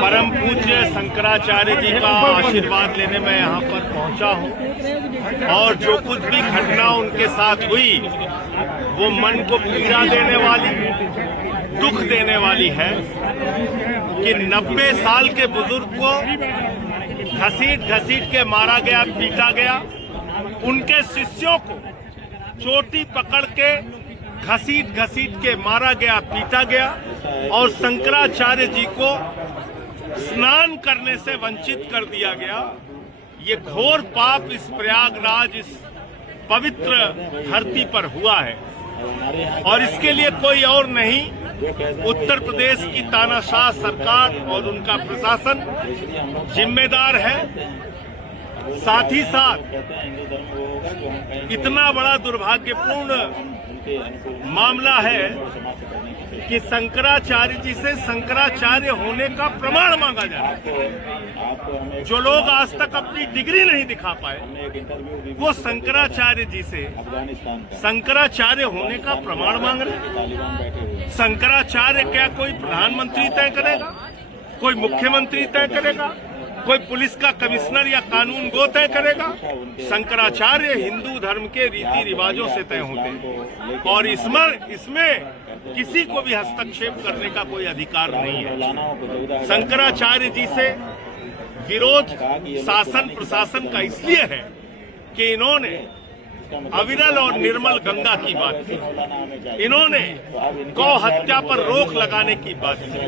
परम पूज्य शंकराचार्य जी का आशीर्वाद लेने मैं यहाँ पर पहुँचा हूँ और जो कुछ भी घटना उनके साथ हुई वो मन को पीड़ा देने वाली, दुख देने वाली है कि 90 साल के बुजुर्ग को घसीट घसीट के मारा गया, पीटा गया। उनके शिष्यों को चोटी पकड़ के घसीट घसीट के मारा गया, पीटा गया और शंकराचार्य जी को स्नान करने से वंचित कर दिया गया। ये घोर पाप इस प्रयागराज, इस पवित्र धरती पर हुआ है और इसके लिए कोई और नहीं, उत्तर प्रदेश की तानाशाह सरकार और उनका प्रशासन जिम्मेदार है। साथ ही साथ इतना बड़ा दुर्भाग्यपूर्ण मामला है कि शंकराचार्य जी से शंकराचार्य होने का प्रमाण मांगा जा रहा है। जो लोग आज तक अपनी डिग्री नहीं दिखा पाए वो शंकराचार्य जी से शंकराचार्य होने का प्रमाण मांग रहे हैं। शंकराचार्य क्या कोई प्रधानमंत्री तय करेगा, कोई मुख्यमंत्री तय करेगा, कोई पुलिस का कमिश्नर या कानून गो तय करेगा? शंकराचार्य हिंदू धर्म के रीति रिवाजों से तय होते हैं और इसमें किसी को भी हस्तक्षेप करने का कोई अधिकार नहीं है। शंकराचार्य जी से विरोध शासन प्रशासन का इसलिए है कि इन्होंने अविरल और निर्मल गंगा की बात की, इन्होंने गौ हत्या पर रोक लगाने की बात की।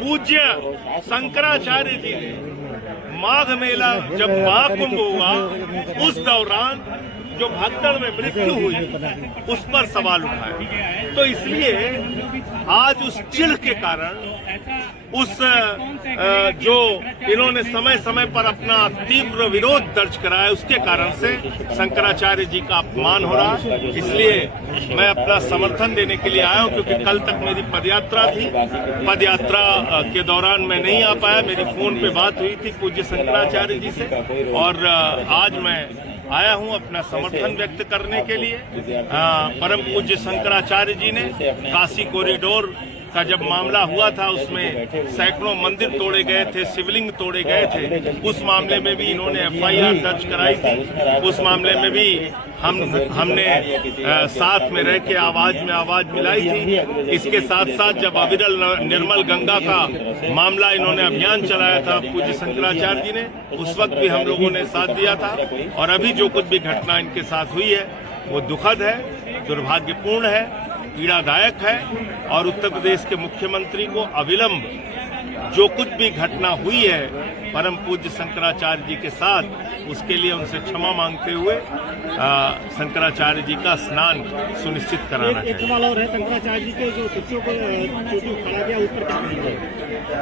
पूज्य शंकराचार्य जी ने माघ मेला जब महाकुंभ हुआ उस दौरान जो भगदड़ में मृत्यु हुई उस पर सवाल उठाए। तो इसलिए आज उस चिढ़ के कारण, उस जो इन्होंने समय समय पर अपना तीव्र विरोध दर्ज कराया उसके कारण से शंकराचार्य जी का अपमान हो रहा है। इसलिए मैं अपना समर्थन देने के लिए आया हूं क्योंकि कल तक मेरी पदयात्रा थी। पदयात्रा के दौरान मैं नहीं आ पाया, मेरी फोन पे बात हुई थी पूज्य शंकराचार्य जी से और आज मैं आया हूं अपना समर्थन व्यक्त करने के लिए। परम पूज्य शंकराचार्य जी ने काशी कॉरिडोर का जब मामला हुआ था उसमें सैकड़ों मंदिर तोड़े गए थे, शिवलिंग तोड़े गए थे, उस मामले में भी इन्होंने FIR दर्ज कराई थी। उस मामले में भी हमने साथ में रह के आवाज में आवाज मिलाई थी। इसके साथ साथ जब अविरल निर्मल गंगा का मामला इन्होंने अभियान चलाया था पूज्य शंकराचार्य जी ने, उस वक्त भी हम लोगों ने साथ दिया था। और अभी जो कुछ भी घटना इनके साथ हुई है वो दुखद है, दुर्भाग्यपूर्ण है, पीड़ादायक है और उत्तर प्रदेश के मुख्यमंत्री को अविलंब जो कुछ भी घटना हुई है परम पूज्य शंकराचार्य जी के साथ उसके लिए उनसे क्षमा मांगते हुए शंकराचार्य जी का स्नान सुनिश्चित कराना चाहिए। एक सवाल और है, शंकराचार्य जी के जो शिष्यों को चोटी उखाड़ा गया उस पर क्या कहेंगे?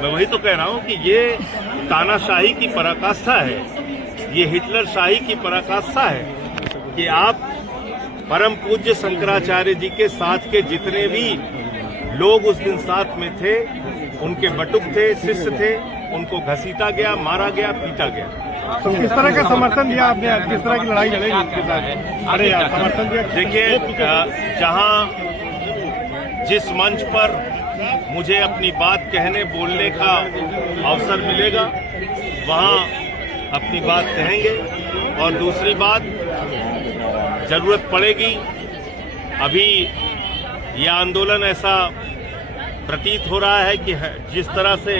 मैं वही तो कह रहा हूँ कि ये तानाशाही की पराकाष्ठा है, ये हिटलर शाही की पराकाष्ठा है कि आप परम पूज्य शंकराचार्य जी के साथ के जितने भी लोग उस दिन साथ में थे, उनके बटुक थे, शिष्य थे, उनको घसीटा गया, मारा गया, पीटा गया। तो किस तरह का समर्थन दिया आपने? किस तरह की लड़ाई लड़ेगी इसके साथ? अरे यार, समर्थन दिया। देखिए, जहां जिस मंच पर मुझे अपनी बात कहने बोलने का अवसर मिलेगा वहां अपनी बात कहेंगे। और दूसरी बात, जरूरत पड़ेगी, अभी यह आंदोलन ऐसा प्रतीत हो रहा है कि जिस तरह से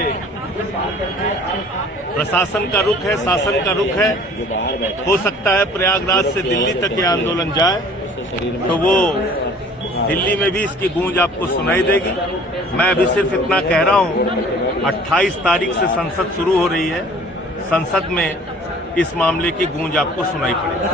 प्रशासन का रुख है, शासन का रुख है, हो सकता है प्रयागराज से दिल्ली तक यह आंदोलन जाए तो वो दिल्ली में भी इसकी गूंज आपको सुनाई देगी। मैं अभी सिर्फ इतना कह रहा हूं, 28 तारीख से संसद शुरू हो रही है, संसद में इस मामले की गूंज आपको सुनाई पड़ेगी।